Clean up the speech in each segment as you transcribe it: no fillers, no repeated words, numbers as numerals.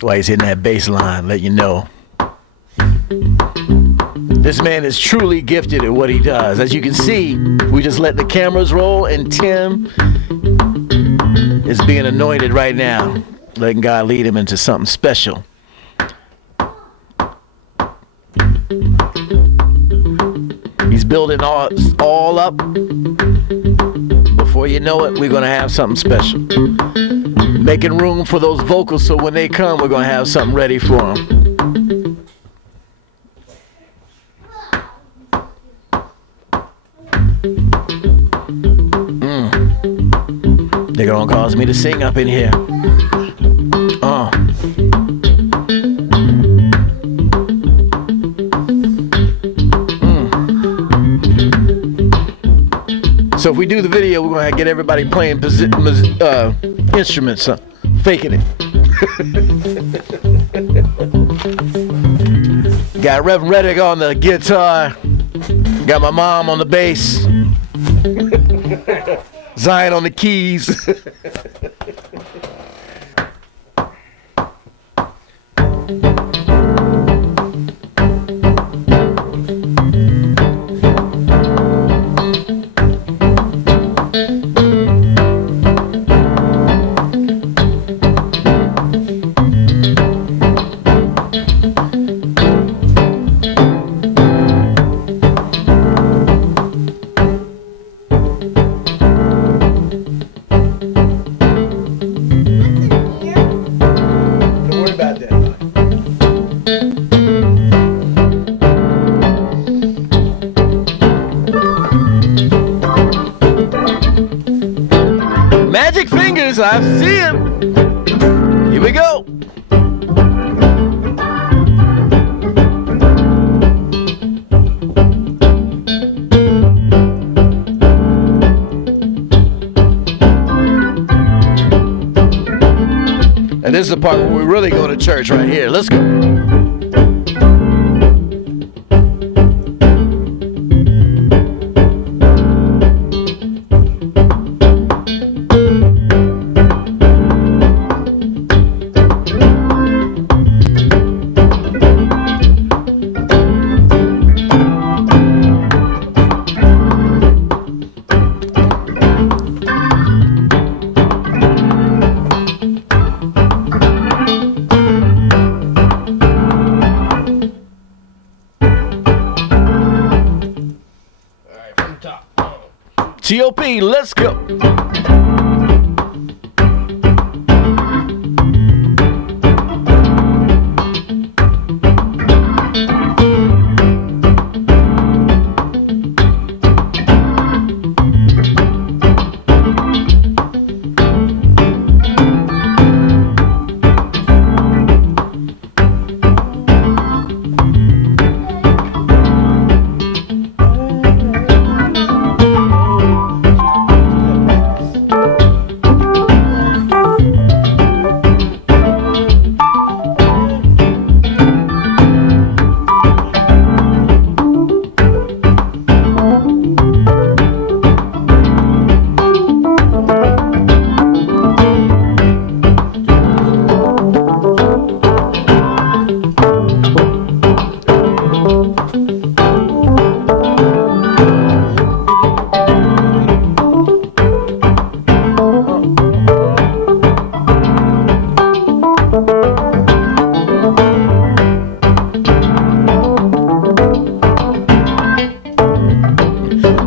While he's hitting that bass line, let you know. This man is truly gifted at what he does. As you can see, we just let the cameras roll, and Tim is being anointed right now, letting God lead him into something special. He's building all up. Before you know it, we're going to have something special. Making room for those vocals so when they come, we're going to have something ready for them. They're going to cause me to sing up in here. So if we do the video, we're going to get everybody playing instruments, faking it. Got Reverend Reddick on the guitar. Got my mom on the bass. Zion on the keys. Magic fingers, I see him. Here we go. And this is the part where we really go to church right here. Let's go. T.O.P., let's go.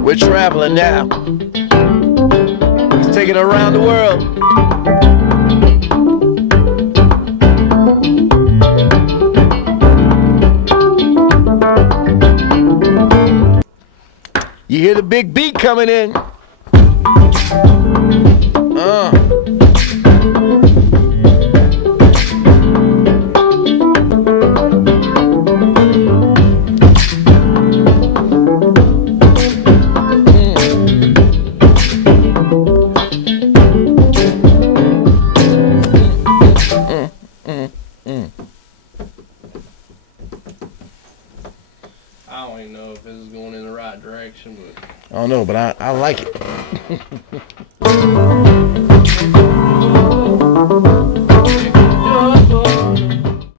We're traveling now. He's taking it around the world. You hear the big beat coming in. I don't even know if this is going in the right direction, but I don't know, but I like it.